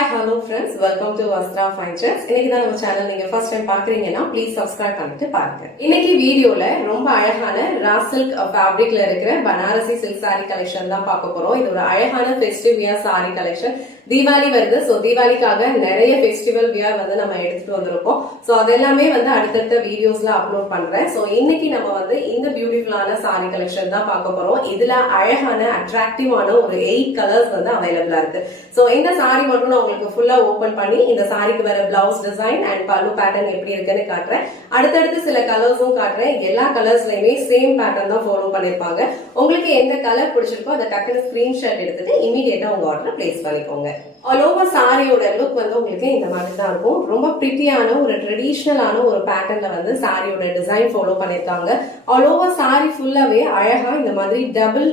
Hi, hello friends. Welcome to Vastra Fine Trends. இன்னைக்கு தான் நம்ம சேனல் நீங்க ஃபர்ஸ்ட் டைம் பாக்குறீங்கன்னா ப்ளீஸ் சப்ஸ்கிரைப் பண்ணிட்டு பாருங்க. இன்னைக்கு வீடியோல ரொம்ப அழகான ரா சில்க் ஃபேப்ரிக்ல இருக்கிற பனாரசி சில்க் சாரி கலெக்ஷன் தான் பார்க்க போறோம். இது ஒரு அழகான festive wear sorry collection. Deepavali வருது. சோ தீபாவளிக்காக நிறைய ஃபெஸ்டிவல் வியர் வந்து நம்ம எடுத்துட்டு வந்திருக்கோம். சோ அதெல்லாமே வந்து அடுத்தடுத்த வீடியோஸ்ல அப்லோட் பண்றேன். சோ இன்னைக்கு நம்ம வந்து இந்த பியூட்டிஃபுல்லான சாரி கலெக்ஷன் தான் பார்க்க போறோம். இதுல அழகான அட்ராக்டிவான ஒரு 8 கலர்ஸ் வந்து அவைலபிளா இருக்கு. சோ இந்த சாரி மட்டும் உங்களுக்கு ஃபுல்லா ஓபன் பண்ணி இந்த சாரிக்கு வர பிளவுஸ் டிசைன் அண்ட் பல்லு பேட்டர்ன் எப்படி இருக்குன்னு காட்டுறேன். அடுத்தடுத்து சில கலர்ஸும் காட்டுறேன். எல்லா கலர்ஸ்லயுமே சேம் பேட்டர்ன் தான் ஃபாலோ பண்ணிருப்பாங்க. உங்களுக்கு எந்த கலர் பிடிச்சிருக்கோ அதை டக்குனு ஸ்கிரீன்ஷாட் எடுத்துட்டு இமீடியட்டா உங்க ஆர்டர் பிளேஸ் பண்ணிக்கோங்க. ஆல் ஓவர் சாரியோட லுக் வந்து உங்களுக்கு இந்த மாதிரி தான் இருக்கும். ரொம்ப பிரிட்டியான ஒரு ட்ரெடிஷனலான ஒரு பேட்டர்ன்ல வந்து சாரியோட டிசைன் ஃபாலோ பண்ணிருக்காங்க. ஆல் ஓவர் சாரி ஃபுல்லாவே அழகா இந்த மாதிரி டபுள்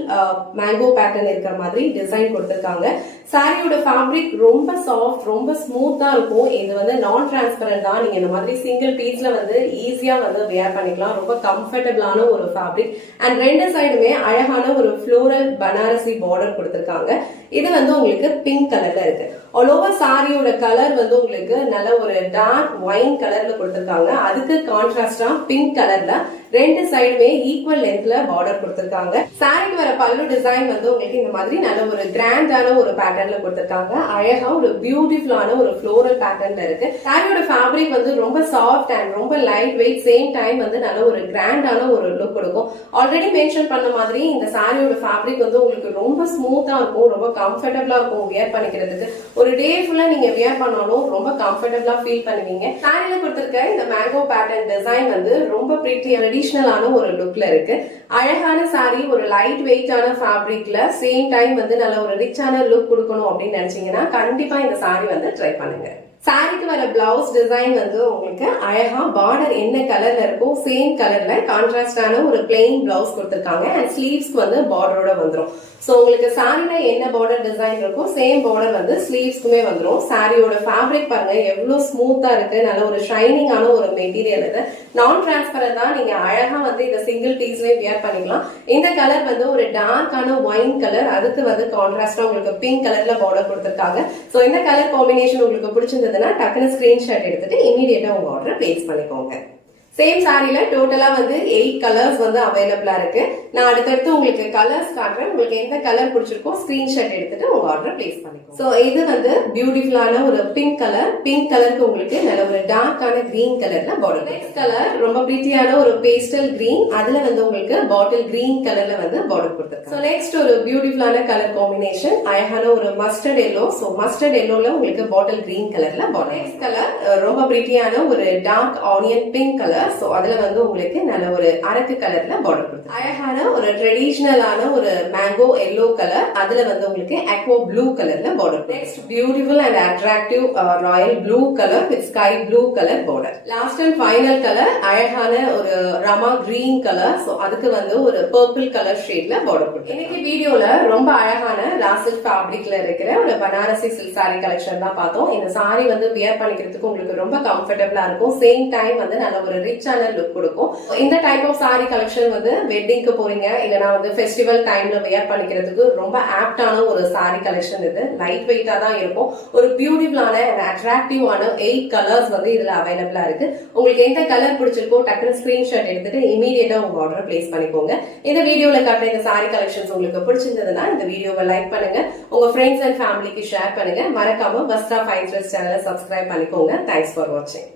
மேங்கோ பேட்டர்ன் இருக்கிற மாதிரி டிசைன் கொடுத்திருக்காங்க. சாரியோட ஃபேப்ரிக் ரொம்ப சாஃப்ட், ரொம்ப ஸ்மூத்தா இருக்கும். இது வந்து நான் டிரான்ஸ்பரண்ட் தான். நீங்க இந்த மாதிரி சிங்கிள் பீஸ்ல வந்து ஈஸியா வந்து வேர் பண்ணிக்கலாம். ரொம்ப கம்ஃபர்டபுளான ஒரு ஃபேப்ரிக் அண்ட் ரெண்டு சைடுமே அழகான ஒரு ஃப்ளோரல் பனாரசி பார்டர் கொடுத்திருக்காங்க. இது வந்து உங்களுக்கு பிங்க் கலர்ல இருக்கு. ஆல் ஓவர் சாரியோட கலர் வந்து உங்களுக்கு நல்ல ஒரு டார்க் ஒயின் கலர்ல கொடுத்திருக்காங்க. அதுக்கு கான்ட்ராஸ்டா பிங்க் கலர்ல ரெண்டு சைடுமே ஈக்குவல் லென்த்ல பார்டர் கொடுத்திருக்காங்க. சாரிக்கு வர பல்லு டிசைன் வந்து உங்களுக்கு இந்த மாதிரி நல்ல ஒரு கிராண்டான ஒரு பேட்டர்ன்ல கொடுத்திருக்காங்க. அழகா ஒரு பியூட்டிஃபுல்லான ஒரு ஃப்ளோரல் பேட்டர்ன்ல இருக்கு. சாரியோட ஃபேப்ரிக் வந்து ரொம்ப சாஃப்ட் அண்ட் ரொம்ப லைட் வெயிட், சேம் டைம் வந்து நல்ல ஒரு கிராண்டான ஒரு லுக் கொடுக்கும். ஆல்ரெடி மென்ஷன் பண்ண மாதிரி இந்த சாரியோட ஃபேப்ரிக் வந்து உங்களுக்கு ரொம்ப ஸ்மூத்தா இருக்கும், ரொம்ப கம்ஃபர்டபுளா இருக்கும் வியர் பண்ணிக்கிறதுக்கு. ஒரு டே ஃபுல்லா நீங்க வியர் பண்ணாலும் ரொம்ப கம்ஃபர்டபுளா ஃபீல் பண்ணுவீங்க. சாரியில கொடுத்திருக்க இந்த மேங்கோ பேட்டர்ன் டிசைன் வந்து ரொம்ப பிரிட்டி ட்ரெடிஷனலான ஒரு லுக்ல இருக்கு. அழகான சாரி, ஒரு லைட் வெயிட்டான ஃபேப்ரிக்ல சேம் டைம் வந்து நல்ல ஒரு ரிச்சான லுக் கொடுக்கணும் அப்படின்னு நினைச்சீங்கன்னா கண்டிப்பா இந்த சாரி வந்து ட்ரை பண்ணுங்க. சாரிக்கு வர பிளவுஸ் டிசைன் வந்து உங்களுக்கு அழகா பார்டர் என்ன கலர்ல இருக்கோ சேம் கலர்ல கான்ட்ராஸ்டான ஒரு பிளெயின் பிளவுஸ் கொடுத்திருக்காங்க. அண்ட் ஸ்லீவ்ஸ்க்கு வந்து பார்டரோட வந்துடும். சோ உங்களுக்கு சாரில என்ன பார்டர் டிசைன் இருக்கோ சேம் பார்டர் வந்து ஸ்லீவ்ஸ்க்குமே வந்துடும். சாரியோட ஃபேப்ரிக் பாருங்க எவ்வளவு ஸ்மூத்தா இருக்கு. நல்ல ஒரு ஷைனிங்கான ஒரு மெட்டீரியல் இது. நான் டிரான்ஸ்பரண்ட் தான். நீங்க அழகா வந்து இதை சிங்கிள் பீஸ்லயே வியர் பண்ணிக்கலாம். இந்த கலர் வந்து ஒரு டார்க்கான ஒயின் கலர், அதுக்கு வந்து கான்ட்ராஸ்டா உங்களுக்கு பிங்க் கலர்ல பார்டர் கொடுத்திருக்காங்க. சோ இந்த கலர் காம்பினேஷன் உங்களுக்கு பிடிச்சிருந்ததுன்னா டக்குனு ஸ்கிரீன்ஷாட் எடுத்துட்டு இமீடியட்டா உங்க ஆர்டர் பிளேஸ் பண்ணிக்கோங்க. சேம் சாரில டோட்டலா வந்து 8 கலர்ஸ் வந்து அவைலபிளா இருக்கு. நான் அடுத்தடுத்து உங்களுக்கு கலர்ஸ் காட்டுறேன். உங்களுக்கு எந்த கலர் பிடிச்சிருக்கோ ஸ்கிரீன்ஷாட் எடுத்துட்டு உங்க ஆர்டர் பிளேஸ் பண்ணிக்கோங்க. சோ இது வந்து பியூட்டிஃபுல்லான ஒரு பிங்க் கலர். பிங்க் கலருக்கு உங்களுக்கு நல்ல ஒரு டார்க்கான கிரீன் கலர்ல பார்டர். நெக்ஸ்ட் கலர் ரொம்ப பிரிட்டியான ஒரு பேஸ்டல் கிரீன், அதுல வந்து உங்களுக்கு பாட்டில் கிரீன் கலர்ல வந்து பார்டர் கொடுத்திருக்காங்க. சோ நெக்ஸ்ட் ஒரு பியூட்டிஃபுல்லான கலர் காம்பினேஷன், அழகான ஒரு மஸ்டர்ட் எல்லோ. சோ மஸ்டர்ட் எல்லோல உங்களுக்கு பாட்டில் கிரீன் கலர்ல பார்டர். நெக்ஸ்ட் கலர் ரொம்ப பிரிட்டியான ஒரு dark onion pink colour. So அதுல வந்து உங்களுக்கு நல்ல ஒரு அரக்கு கலர்ல பார்டர் கொடுத்து அழகான ஒரு ட்ரெடிஷனலான ஒரு மேங்கோ எல்லோ கலர், அதுல வந்து உங்களுக்கு அக்வா ப்ளூ கலர்ல border. Next beautiful and attractive Royal blue colour with sky blue colour border. Last and final colour அழகான ஒரு ரமா கிரீன் கலர். சோ அதுக்கு வந்து ஒரு பர்பிள் கலர் ஷேட்ல பார்டர் கொடுத்து இன்னைக்கு வீடியோல ரொம்ப அழகான ரா சில்க் ஃபேப்ரிக்ல இருக்கிற ஒரு பனாரசி சில்க் சாரி கலெக்ஷன் தான் பார்த்தோம். இந்த சாரி வந்து வியர் பண்ணிக்கிறதுக்கு உங்களுக்கு ரொம்ப கம்ஃபர்டபுளா இருக்கும். சேம் டைம் வந்து நல்ல ஒரு ரிச்சான லுக் கொடுக்கும். இந்த டைப் ஆஃப் சாரி கலெக்ஷன் வந்து வெட்டிங்க்கு போறீங்க இல்லனா வந்து ஃபெஸ்டிவல் டைம்ல வியர் பண்ணிக்கிறதுக்கு ரொம்ப ஆப்டான ஒரு சாரி கலெக்ஷன். இது லைட் வெயிட்டா தான் இருக்கும். ஒரு பியூட்டிஃபுல்லான அண்ட் அட்ராக்டிவான 8 கலர்ஸ் வந்து இதுல அவைலபிளா இருக்கு. உங்களுக்கு எந்த கலர் பிடிச்சிருக்கோ டக்குனு ஸ்கிரீன்ஷாட் எடுத்துட்டு இமீடியட்டா உங்க ஆர்டர் பிளேஸ் பண்ணிக்கோங்க. இந்த வீடியோல காட்டுற இந்த சாரி கலெக்ஷன்ஸ் உங்களுக்கு பிடிச்சிருந்ததுன்னா இந்த வீடியோவை லைக் பண்ணுங்க, உங்க ஃப்ரெண்ட்ஸ் அண்ட் ஃபேமிலிக்கு ஷேர் பண்ணுங்க. மறக்காம வஸ்த்ரா ஃபைன் ட்ரெஸ் சேனலை சப்ஸ்கிரைப் பண்ணிக்கோங்க. தேங்க்ஸ் ஃபார் வாட்சிங்.